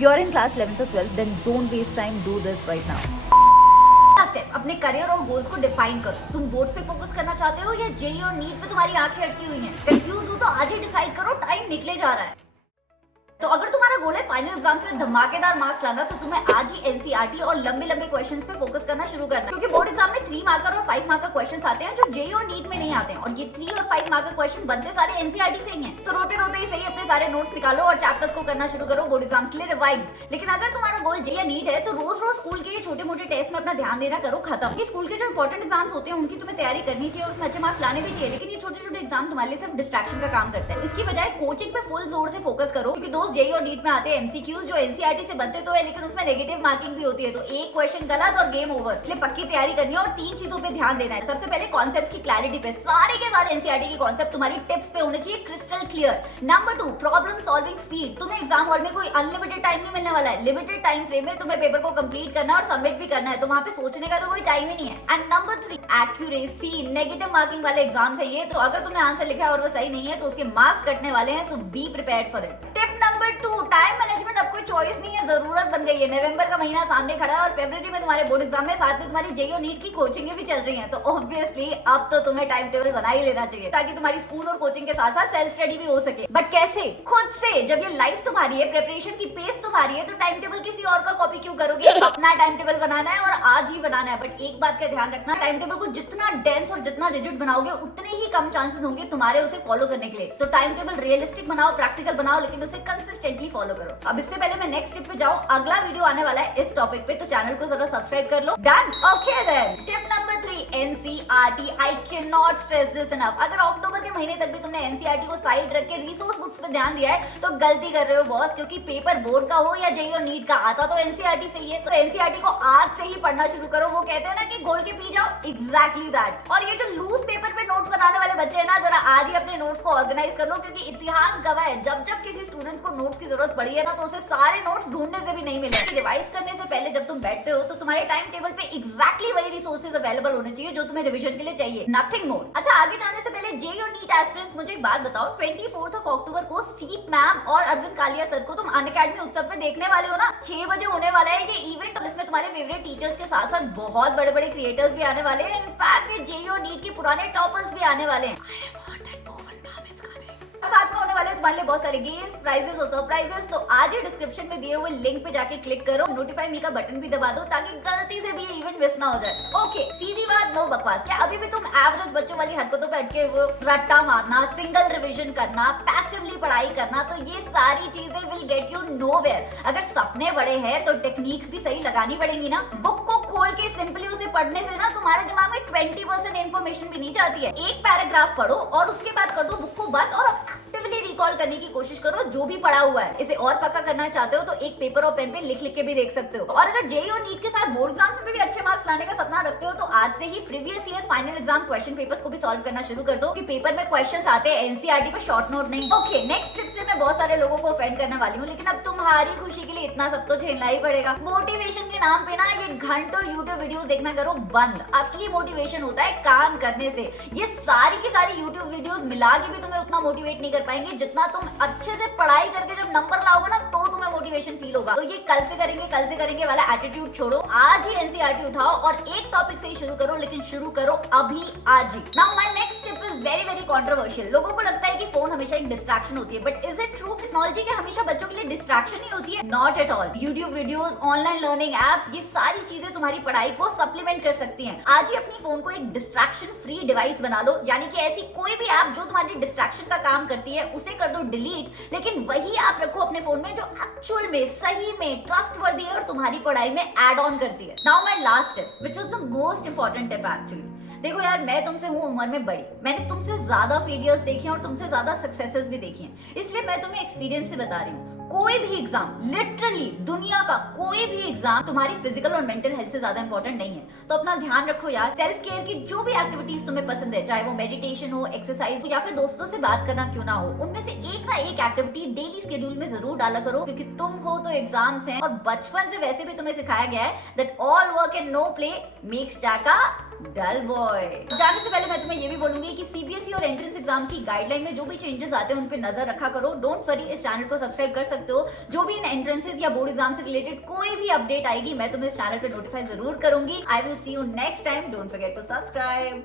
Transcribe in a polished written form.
you're in class 11th or 12th, then don't waste time, do this right now. Step अपने career और goals को define करो। तुम board पे focus करना चाहते हो या जेईई और नीट पे तुम्हारी आंखें अटकी हुई हैं? कंफ्यूज हो तो आज ही डिसाइड करो, टाइम निकले जा रहा है। तो अगर तुम्हारा गोल है फाइनल एग्जाम्स में धमाकेदार मार्क्स लाना, तो तुम्हें आज ही एनसीईआरटी और लंबे लंबे क्वेश्चंस पे फोकस करना शुरू करना है। क्योंकि बोर्ड एग्जाम में 3 मार्कर और 5 मार्कर क्वेश्चंस आते हैं जो जेईई और नीट में नहीं आते हैं, और ये 3 और 5 मार्कर क्वेश्चन बनते सारे एनसीईआरटी से ही हैं। तो रोते रोते ही सही अपने सारे नोट्स निकालो और चैप्टर्स को करना शुरू करो बोर्ड एग्जाम्स के लिए रिवाइज। लेकिन अगर तुम्हारा गोल जेईई या नीट है तो रोज रोज स्कूल के ये छोटे मोटे टेस्ट में अपना ध्यान देना करो खत्म। ये स्कूल के जो इंपॉर्टेंट एग्जाम्स होते हैं उनकी तुम्हें तैयारी करनी चाहिए, उसमें अच्छे मार्क्स लाने भी चाहिए, लेकिन ये छोटे छोटे एग्जाम तुम्हारे लिए सिर्फ डिस्ट्रैक्शन का काम करते हैं। इसकी बजाय कोचिंग पे फुल जोर से फोकस करो, क्योंकि दोस्त जेईई और नीट में आते हैं एमसीक्यूज जो एनसीईआरटी से बनते तो है, लेकिन उसमें नेगेटिव मार्किंग भी होती है, तो एक क्वेश्चन गलत और गेम ओवर। इसलिए पक्की तैयारी करनी है और 3 चीजों पे ध्यान देना है। सबसे पहले कॉन्सेप्ट्स की क्लैरिटी पे, सारे के सारे एनसीईआरटी के कॉन्सेप्ट तुम्हारी टिप्स पे होने चाहिए crystal clear. Number 2, problem solving speed. तुम्हें एग्जाम हॉल में कोई अनलिमिटेड टाइम नहीं मिलने वाला है, लिमिटेड टाइम फ्रेम में तुम्हें पेपर को कंप्लीट करना और सबमिट भी करना है, तो वहां पे सोचने का तो कोई टाइम ही नहीं है। And number 3, accuracy. Negative marking वाले एग्जाम है ये, तो अगर तुमने आंसर लिखा है और वो सही नहीं है तो उसके मार्क्स कटने वाले हैं, so be prepared for it. Tip number 2, time management अब कोई चॉइस नहीं है, जरूरत बन गई है। नवंबर का महीना सामने खड़ा है और फरवरी में तुम्हारे बोर्ड एग्जाम में, साथ में तुम्हारी जेईई और नीट की कोचिंग भी चल रही है, तो ऑब्वियसली अब तो तुम्हें टाइम टेबल बना ही लेना चाहिए ताकि तुम्हारी स्कूल और कोचिंग के साथ साथ सेल्फ स्टडी भी हो सके। बट कैसे? खुद से। जब ये लाइफ तुम्हारी है, प्रिपरेशन की पेस तुम्हारी है, तो टाइम टेबल किसी और का कॉपी क्यों करोगे? अपना टाइम टेबल बनाना है और आज ही बनाना है। बट एक बात का ध्यान रखना, टाइम टेबल को जितना डेंस और जितना रिजिड बनाओगे उतने ही कम चांसेस होंगे तुम्हारे उसे फॉलो करने के लिए। तो टाइम टेबल रियलिस्टिक बनाओ, प्रैक्टिकल बनाओ, लेकिन उसे कंसिस्टेंटली फॉलो करो। अब इससे पहले मैं नेक्स्ट टिप पे जाऊं, अगला वीडियो आने वाला है इस टॉपिक पे, तो चैनल को जरा सब्सक्राइब कर लो। Done? Okay then. Tip number 3, NCERT. I can not stress this enough. अगर अक्टूबर के महीने तक भी तुमने एनसीईआरटी को साइड रख के रिसोर्स बुक्स पे ध्यान दिया है तो गलती कर रहे हो बॉस, क्योंकि पेपर बोर्ड का हो या जेईई और नीट का, आता तो एनसीईआरटी से ही है। तो एनसीईआरटी को आज से ही पढ़ना शुरू करो। वो कहते हैं ना कि घोल के पी जाओ, एग्जैक्टली दैट। और ये जो लूज पेपर पे नोट्स बनाने वाले बच्चे हैं ना, जरा आज ही अपने नोट्स को ऑर्गेनाइज कर लो, क्योंकि इतिहास गवाह है जब जब किसी स्टूडेंट्स को नोट्स की जरूरत पड़ी है ना, तो उसे सारे नोट्स ढूंढने से भी नहीं मिले। रिवाइज करने से पहले जब तुम बैठते हो तो तुम्हारे टाइम टेबल पे एग्जैक्टली वही रिसोर्सेज अवेलेबल होने चाहिए जो तुम्हें रिवीजन के लिए चाहिए, नथिंग मोर। अच्छा, आगे जाने से पहले जेईई और नीट एस्पिरेंट्स, मुझे एक बात बताओ, 24 अक्टूबर को सीप मैम और अरविंद कालिया सर को तुम अनअकैडमी उत्सव में देखने वाले हो ना? 6 बजे होने वाला है ये इवेंट, जिसमें तुम्हारे फेवरेट टीचर्स के साथ साथ बहुत बड़े बड़े क्रिएटर्स भी आने वाले हैं। इनफैक्ट ये जेईई और नीट के पुराने टॉपर्स भी आने वाले हैं। साथ में होने वाले तुम्हारे लिए बहुत सारे गेम्स, प्राइजेस और सरप्राइजेस। तो आज ही डिस्क्रिप्शन में दिए हुए लिंक पे जाके क्लिक करो, नोटिफाई मी का बटन भी दबा दो ताकि गलती से भी ये इवेंट मिस ना हो जाए। ओके, सीधी बात, नो बकवास। क्या अभी भी तुम एवरेज बच्चों वाली हरकतों पे अटके हुए? रट्टा मारना, सिंगल रिवीजन करना, पैसिवली पढ़ाई करना, तो ये सारी चीजें विल गेट यू नोवेयर। अगर सपने बड़े हैं तो टेक्निक्स भी सही लगानी पड़ेंगी ना। बुक को खोल के सिंपली उसे पढ़ने से ना तुम्हारे दिमाग में 20% इन्फॉर्मेशन भी नहीं जाती है। एक पैराग्राफ पढ़ो और उसके बाद कर दो बुक को बंद और एक्टिवली रिकॉल करने की कोशिश करो जो भी पढ़ा हुआ है। इसे और पक्का करना चाहते हो तो एक पेपर और पेन पे लिख लिख के भी देख सकते हो। और अगर जेईई और नीट के साथ बोर्ड एग्जाम्स में भी अच्छे मार्क्स लाने का सपना रखते हो तो आज से ही previous year final exam question papers को भी सॉल्व करना शुरू कर दो कि पेपर में क्वेश्चंस आते हैं एनसीईआरटी पे, शॉर्ट नोट नहीं। ओके, नेक्स्ट टिप से मैं बहुत सारे लोगों को ऑफेंड करने वाली हूँ, लेकिन अब तुम्हारी खुशी के लिए इतना सब तो झेलना ही पड़ेगा। मोटिवेशन के नाम पे ना ये घंटों यूट्यूब वीडियोस देखना करो बंद। असली मोटिवेशन होता है काम करने से। ये सारी की सारी यूट्यूब वीडियोस मिला के भी तुम्हें उतना मोटिवेट नहीं कर पाएंगे जितना तुम अच्छे से पढ़ाई करके जब नंबर लाओगे ना तो तुम्हें मोटिवेशन फील होगा। तो ये कल से करेंगे वाला एटीट्यूड छोड़ो, आज ही एनसीईआरटी उठाओ और एक टॉपिक से ही शुरू करो, लेकिन शुरू करो अभी, आज ही। Now my next tip is very very controversial. लोगों को लगता है कि फोन हमेशा एक डिस्ट्रैक्शन होती है, but is it true? Technology के हमेशा बच्चों के लिए डिस्ट्रैक्शन ही होती है? Not at all. YouTube videos, online learning apps, ये सारी चीजें तुम्हारी पढ़ाई को सप्लीमेंट कर सकती हैं। आज ही अपनी फोन को एक डिस्ट्रैक्शन फ्री डिवाइस बना दो, यानी कि ऐसी कोई भी ऐप जो तुम्हारी डिस्ट्रैक्शन का काम करती है उसे कर दो डिलीट, लेकिन वही ऐप रखो अपने फोन में जो एक्चुअल में, सही में ट्रस्टवर्दी है और तुम्हारी पढ़ाई में ऐड ऑन करती है। Now my last tip which is the most important tip actually. देखो यार, मैं तुमसे हूँ उम्र में बड़ी, मैंने तुमसे ज्यादा फेलियर्स देखे हैं और तुमसे ज्यादा सक्सेसेस भी देखी हैं, इसलिए मैं तुम्हें एक्सपीरियंस से बता रही हूँ। कोई भी एग्जाम, लिटरली दुनिया का कोई भी एग्जाम तुम्हारी फिजिकल और मेंटल हेल्थ से ज्यादा इंपॉर्टेंट नहीं है। तो अपना ध्यान रखो यार। सेल्फ केयर की जो भी एक्टिविटीज तुम्हें पसंद है, चाहे वो मेडिटेशन हो, एक्सरसाइज हो या फिर दोस्तों से बात करना क्यों ना हो, उनमें से एक ना एक एक्टिविटी डेली शेड्यूल में जरूर डाला करो, क्योंकि तुम हो तो एग्जाम्स हैं और बचपन से वैसे भी तुम्हें सिखाया गया है that all work and no play makes Jack a dull boy. जाने से पहले मैं तुम्हें ये भी बोलूंगी कि सीबीएसई और एंट्रेंस एग्जाम की गाइडलाइन में जो भी चेंजेस आते हैं उन पे नजर रखा करो। डोंट वरी, इस चैनल को सब्सक्राइब कर सकते हो। जो भी इन एंट्रेंसेस या बोर्ड एग्जाम से रिलेटेड कोई भी अपडेट आएगी मैं तुम्हें इस चैनल पे नोटिफाई जरूर करूंगी। I will see you next time. Don't forget to subscribe.